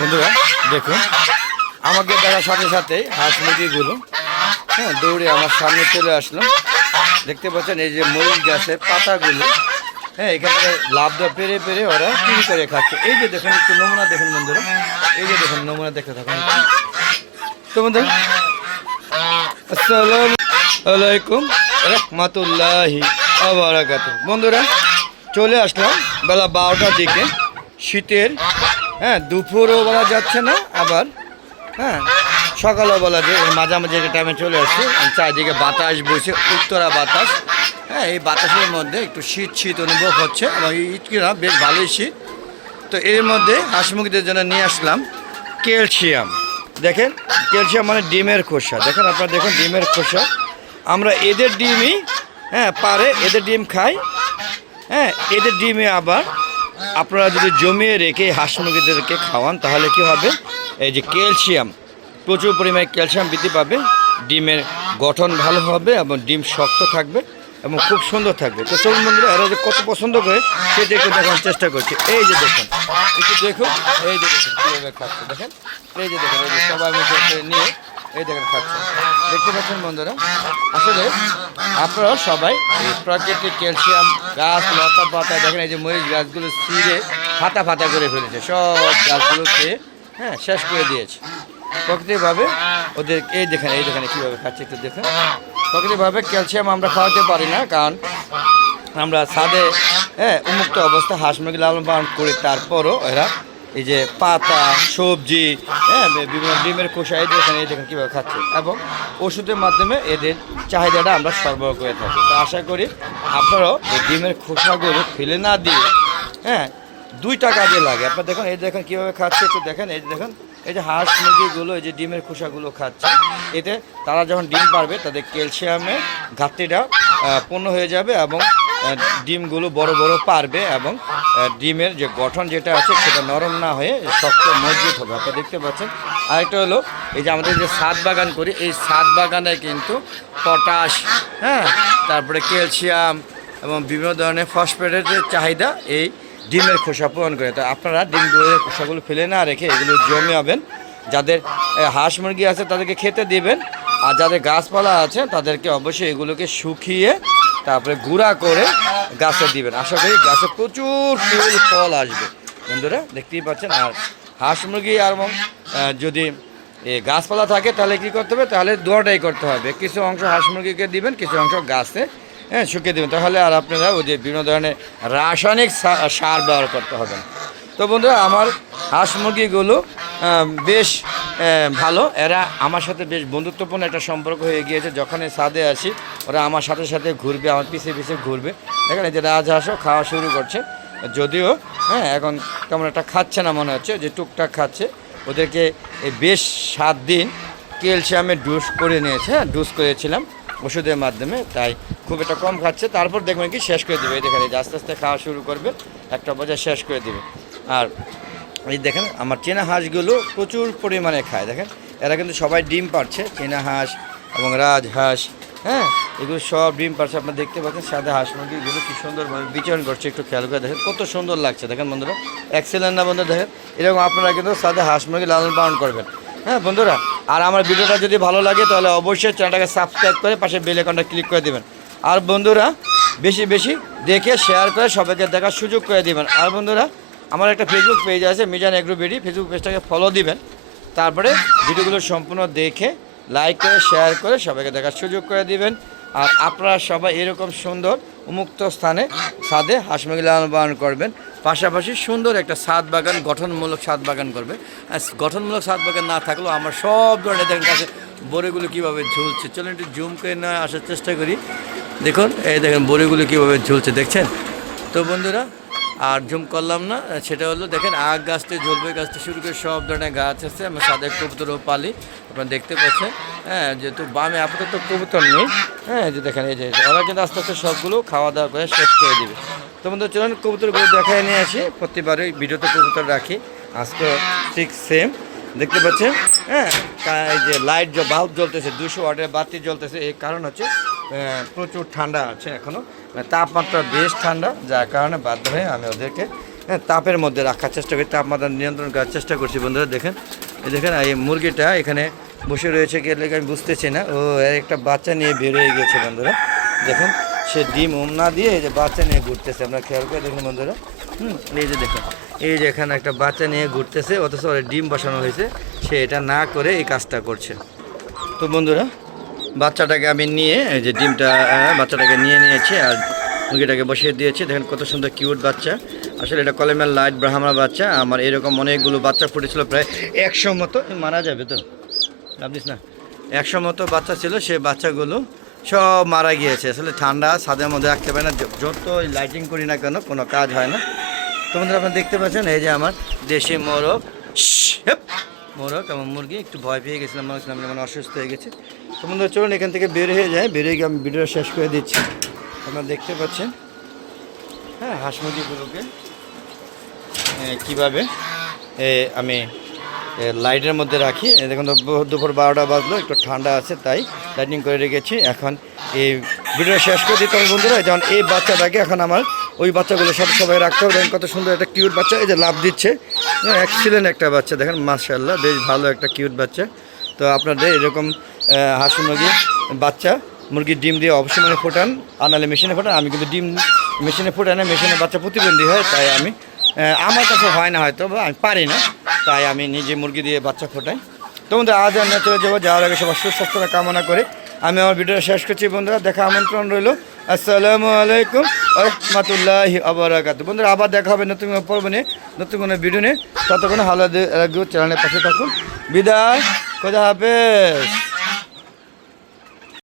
বন্ধুরা দেখুন, আমাকে দেখার সাথে সাথে হাঁস মুরগিগুলো দৌড়ে আমার সামনে চলে আসলো। দেখতে পাচ্ছেন এই যে মরিচ গাছের পাতাগুলো, এখান থেকে লাভ দেওয়া পেরে পেরে ওরা চুরি করে খাচ্ছে। এই যে দেখুন, একটু নমুনা দেখুন বন্ধুরা, এই যে দেখুন নমুনা দেখতে থাকুন। তো বন্ধু, আসসালামু আলাইকুম রাহমাতুল্লাহি ওয়া বারাকাতুহু। বন্ধুরা চলে আসলাম বেলা 12টার দিকে, শীতের দুপুরও বলা যাচ্ছে না, আবার সকালও বলা যায়, মাঝামাঝি একটা টাইমে চলে আসছে। চারিদিকে বাতাস বইছে, উত্তরা বাতাস। এই বাতাসের মধ্যে একটু শীত শীত অনুভব হচ্ছে এবং ঈদ কিনা বেশ ভালোই শীত। তো এর মধ্যে হাঁস মুরগিদের জন্য নিয়ে আসলাম ক্যালসিয়াম। দেখেন, ক্যালসিয়াম মানে ডিমের খোসা। দেখেন আপনারা দেখুন, ডিমের খোসা। আমরা এদের ডিমই পারে, এদের ডিম খাই। এদের ডিমে আবার আপনারা যদি জমিয়ে রেখে হাঁস মুরগিদেরকে খাওয়ান, তাহলে কি হবে, এই যে ক্যালসিয়াম, প্রচুর পরিমাণে ক্যালসিয়াম বৃদ্ধি পাবে, ডিমের গঠন ভালো হবে এবং ডিম শক্ত থাকবে এবং খুব সুন্দর থাকবে। তো চলুন বন্ধুরা, এরা যে কত পছন্দ করে সেটা একটু দেখানোর চেষ্টা করছি। এই যে দেখুন, একটু দেখুন, এই যে দেখুন কীভাবে খাচ্ছে। দেখেন, এই যে দেখেন, এই যে সবাই মুখে নিয়ে এই দেখেন খাচ্ছে। দেখতে পাচ্ছেন বন্ধুরা, আসলে আপনারা সবাই এই প্রাকৃতিক ক্যালসিয়াম গাছ লতা পাতা, দেখেন এই যে মরিচ গাছগুলো ছিঁড়ে ফাতা ফাতা করে ফেলেছে, সব গাছগুলোকে শেষ করে দিয়েছে প্রকৃতিভাবে ওদের। এই দেখেন, এই দেখেন কীভাবে খাচ্ছে, একটু দেখেন। প্রকৃতিভাবে ক্যালসিয়াম আমরা খাওয়াতে পারি না, কারণ আমরা ছাদে উন্মুক্ত অবস্থা হাঁস মুরগি লালন পালন করি। তারপরও এরা এই যে পাতা, সবজি, বিভিন্ন ডিমের খোসা, এই দেখেন, এই দেখেন কীভাবে খাচ্ছে এবং ওষুধের মাধ্যমে এদের চাহিদাটা আমরা সরবরাহ করে থাকি। তো আশা করি আপনারাও এই ডিমের খোসাগুলো ফেলে না দিয়ে 2 টাকা দিয়ে লাগে। আপনার দেখুন, এই দেখেন কীভাবে খাচ্ছে, একটু দেখেন। এই দেখেন, এই যে হাঁস মুরগিগুলো এই যে ডিমের খোসাগুলো খাচ্ছে, এতে তারা যখন ডিম পারবে তাদের ক্যালসিয়ামের ঘাটতিটা পূর্ণ হয়ে যাবে এবং ডিমগুলো বড় বড় পারবে এবং ডিমের যে গঠন যেটা আছে সেটা নরম না হয়ে শক্ত মজবুত হবে। আপনারা দেখতে পাচ্ছেন। আরেকটা হলো, এই যে আমাদের যে ছাদ বাগান করি, এই ছাদ বাগানে কিন্তু পটাশ, তারপরে ক্যালসিয়াম এবং বিভিন্ন ধরনের ফসফেটের চাহিদা এই ডিমের খোসা পূরণ করে। তো আপনারা ডিমগুলোর খোসাগুলো ফেলে না রেখে এগুলো জমিয়াবেন। যাদের হাঁস মুরগি আছে তাদেরকে খেতে দিবেন, আর যাদের গাছপালা আছে তাদেরকে অবশ্যই এগুলোকে শুকিয়ে তারপরে গুঁড়া করে গাছে দিবেন। আশা করি গাছে প্রচুর ফুল ফল আসবে। বন্ধুরা দেখতেই পাচ্ছেন। আর হাঁস মুরগি এবং যদি গাছপালা থাকে তাহলে কী করতে হবে, তাহলে দুটোটাই করতে হবে। কিছু অংশ হাঁস মুরগিকে দিবেন, কিছু অংশ গাছে শুকিয়ে দেবেন। তাহলে আর আপনারা ওই যে বিভিন্ন ধরনের রাসায়নিক সার ব্যবহার করতে হবে। তো বন্ধুরা, আমার হাঁস মুরগিগুলো বেশ ভালো। এরা আমার সাথে বেশ বন্ধুত্বপূর্ণ একটা সম্পর্ক হয়ে গিয়েছে। যখনই ছাদে আসি ওরা আমার সাথে সাথে ঘুরবে, আমার পিছিয়ে পিছিয়ে ঘুরবে। দেখেন, এই যে রাজহাঁসও খাওয়া শুরু করছে, যদিও এখন তেমন একটা খাচ্ছে না মনে হচ্ছে, যে টুকটাক খাচ্ছে। ওদেরকে বেশ 7 দিন ক্যালসিয়ামের ডোজ করে নিয়েছে, ডোজ করেছিলাম ওষুধের মাধ্যমে, তাই খুব একটা কম খাচ্ছে। তারপর দেখবেন কি শেষ করে দেবে। এই দেখেন, এই যে আস্তে আস্তে খাওয়া শুরু করবে, একটা পর্যায়ে শেষ করে দেবে। আর এই দেখেন, আমার চীনা হাঁসগুলো প্রচুর পরিমাণে খায়। দেখেন, এরা কিন্তু সবাই ডিম পাড়ছে, চীনা হাঁস এবং রাজহাঁস, এগুলো সব ডিম পাড়ছে। আপনারা দেখতে পাচ্ছেন সাদা হাঁস মুরগিগুলো কী সুন্দরভাবে বিচরণ করছে, একটু খেয়াল করে দেখেন, কত সুন্দর লাগছে। দেখেন বন্ধুরা, এক্সেলেন্ট না বন্ধুরা? দেখেন, এরকম আপনারা কিন্তু সাদা হাঁস মুরগি লালন পালন করবেন। বন্ধুরা, আর আমার ভিডিওটা যদি ভালো লাগে তাহলে অবশ্যই চ্যানেলটাকে সাবস্ক্রাইব করে পাশে বেল আইকনটা ক্লিক করে দেবেন। আর বন্ধুরা, বেশি বেশি দেখে শেয়ার করে সবাইকে দেখার সুযোগ করে দিবেন। আর বন্ধুরা, আমার একটা ফেসবুক পেজ আছে, মিজান এগ্রো বিডি, ফেসবুক পেজটাকে ফলো দিবেন। তারপরে ভিডিওগুলো সম্পূর্ণ দেখে লাইক করে শেয়ার করে সবাইকে দেখার সুযোগ করে দিবেন। আর আপনারা সবাই এরকম সুন্দর উন্মুক্ত স্থানে ছাদে হাঁস মুরগি লালন পালন করবেন। পাশাপাশি সুন্দর একটা ছাদ বাগান, গঠনমূলক ছাদ বাগান করবে। গঠনমূলক ছাদ বাগান না থাকলেও আমরা সব ধরনের দেখেন গাছে বড়িগুলো কীভাবে ঝুলছে। চলুন একটু জুম করে না আসার চেষ্টা করি। দেখুন, এই দেখেন বড়িগুলো কীভাবে ঝুলছে, দেখছেন তো বন্ধুরা? আর জুম করলাম না, সেটা হলো দেখেন আগ গাছ থেকে ঝুলবে গাছ থেকে শুরু করে সব ধরনের গাছ আছে। আমরা সাদা কবুতরও পালি, আপনারা দেখতে পাচ্ছেন। যেহেতু বামে আপাতত কবুতর নেই, যে দেখেন এই যে ওরা কিন্তু আস্তে আস্তে সবগুলো খাওয়া দাওয়া করে শেষ করে দিবে। তো বন্ধু চলুন কবুতরগুলো দেখায় নিয়ে আসি। প্রতিবারই ভিডিওতে কবুতর রাখি, আজকে ঠিক সেম দেখতে পাচ্ছেন। এই যে লাইট বাল্ব জ্বলতেছে, 200 ওয়াটের বাতি জ্বলতেছে। এই কারণ হচ্ছে প্রচুর ঠান্ডা আছে এখনও, তাপমাত্রা বেশ ঠান্ডা, যার কারণে বাধ্য হয়ে আমি ওদেরকে হ্যাঁ তাপের মধ্যে রাখার চেষ্টা করি, তাপমাত্রা নিয়ন্ত্রণ করার চেষ্টা করছি বন্ধুরা। দেখেন এই দেখেন এই মুরগিটা এখানে বসে রয়েছে কে লেগে আমি বুঝতেছি না। ও এর একটা বাচ্চা নিয়ে বের হয়ে গেছে বন্ধুরা। দেখেন সে ডিম না দিয়ে এই যে বাচ্চা নিয়ে ঘুরতেছে, আপনারা খেয়াল করে দেখুন বন্ধুরা। এই যে দেখুন এই যে এখানে একটা বাচ্চা নিয়ে ঘুরতেছে, অথচ ওর ডিম বসানো হয়েছে, সে এটা না করে এই কাজটা করছে। তো বন্ধুরা বাচ্চাটাকে আমি নিয়ে এই যে ডিমটা বাচ্চাটাকে নিয়ে নিয়েছি আর মুরগিটাকে বসিয়ে দিয়েছি। দেখেন কত সুন্দর কিউট বাচ্চা। আসলে এটা কলেমের লাইট ব্রাহ্মা বাচ্চা। আমার এরকম অনেকগুলো বাচ্চা ফুটেছিল, প্রায় 100 মতো। মারা যাবে তো ভাবছিস না, 100 মতো বাচ্চা ছিল, সে বাচ্চাগুলো সব মারা গিয়েছে। আসলে ঠান্ডা ছাদের মধ্যে রাখতে পারে না, যত লাইটিং করি না কেন কোনো কাজ হয় না। তো বন্ধুরা আপনারা দেখতে পাচ্ছেন এই যে আমার দেশি মোরগ, মোরগ এবং মুরগি। একটু ভয় পেয়ে গেছিলাম, মনে হচ্ছিলাম মানে অসুস্থ হয়ে গেছে। তো বন্ধুরা চলুন এখান থেকে বের হয়ে যায়, বেরিয়ে গিয়ে আমি ভিডিও শেষ করে দিচ্ছি। আপনারা দেখতে পাচ্ছেন হ্যাঁ হাঁস মুরগিগুলোকে কীভাবে আমি লাইটের মধ্যে রাখি। দেখুন দুপুর 12টা বাজলো, একটু ঠান্ডা আছে তাই লাইটিং করে রেখেছি। এখন এই ভিডিও শেষ করে দিতে হবে বন্ধুরা। যেমন এই বাচ্চাটাকে এখন আমার ওই বাচ্চাগুলোর সাথে সবাই রাখতে হবে। দেখেন কত সুন্দর একটা কিউট বাচ্চা, এই যে লাভ দিচ্ছে, এক্সিলেন্ট একটা বাচ্চা। দেখেন মাশাআল্লাহ বেশ ভালো একটা কিউট বাচ্চা। তো আপনাদের এরকম হাঁস মুরগি বাচ্চা মুরগির ডিম দিয়ে অবশ্যই মানে ফোটান, আনালে মেশিনে ফোটান। আমি কিন্তু ডিম মেশিনে ফোটাই না, মেশিনে বাচ্চা প্রতিবন্ধী হয়, তাই আমি আমার কাছে হয় না, হয়তো আমি পারি না, তাই আমি নিজে মুরগি দিয়ে বাচ্চা ফোটাই। তো বন্ধুরা আজ আমরা চলে যাবো, যাওয়ার আগে সবার সুস্বাস্থ্যতা কামনা করে আমি আমার ভিডিওটা শেষ করছি বন্ধুরা। দেখা আমন্ত্রণ রইল। আসসালামু আলাইকুম রহমতুল্লাহি ওয়া বারাকাতুহু। বন্ধুরা আবার দেখা হবে নতুন কোনো পর্ব নিয়ে, নতুন কোনো ভিডিও নিয়ে। ততক্ষণ চ্যানেলের পাশে থাকুন। বিদায়, খোদা হাফেজ।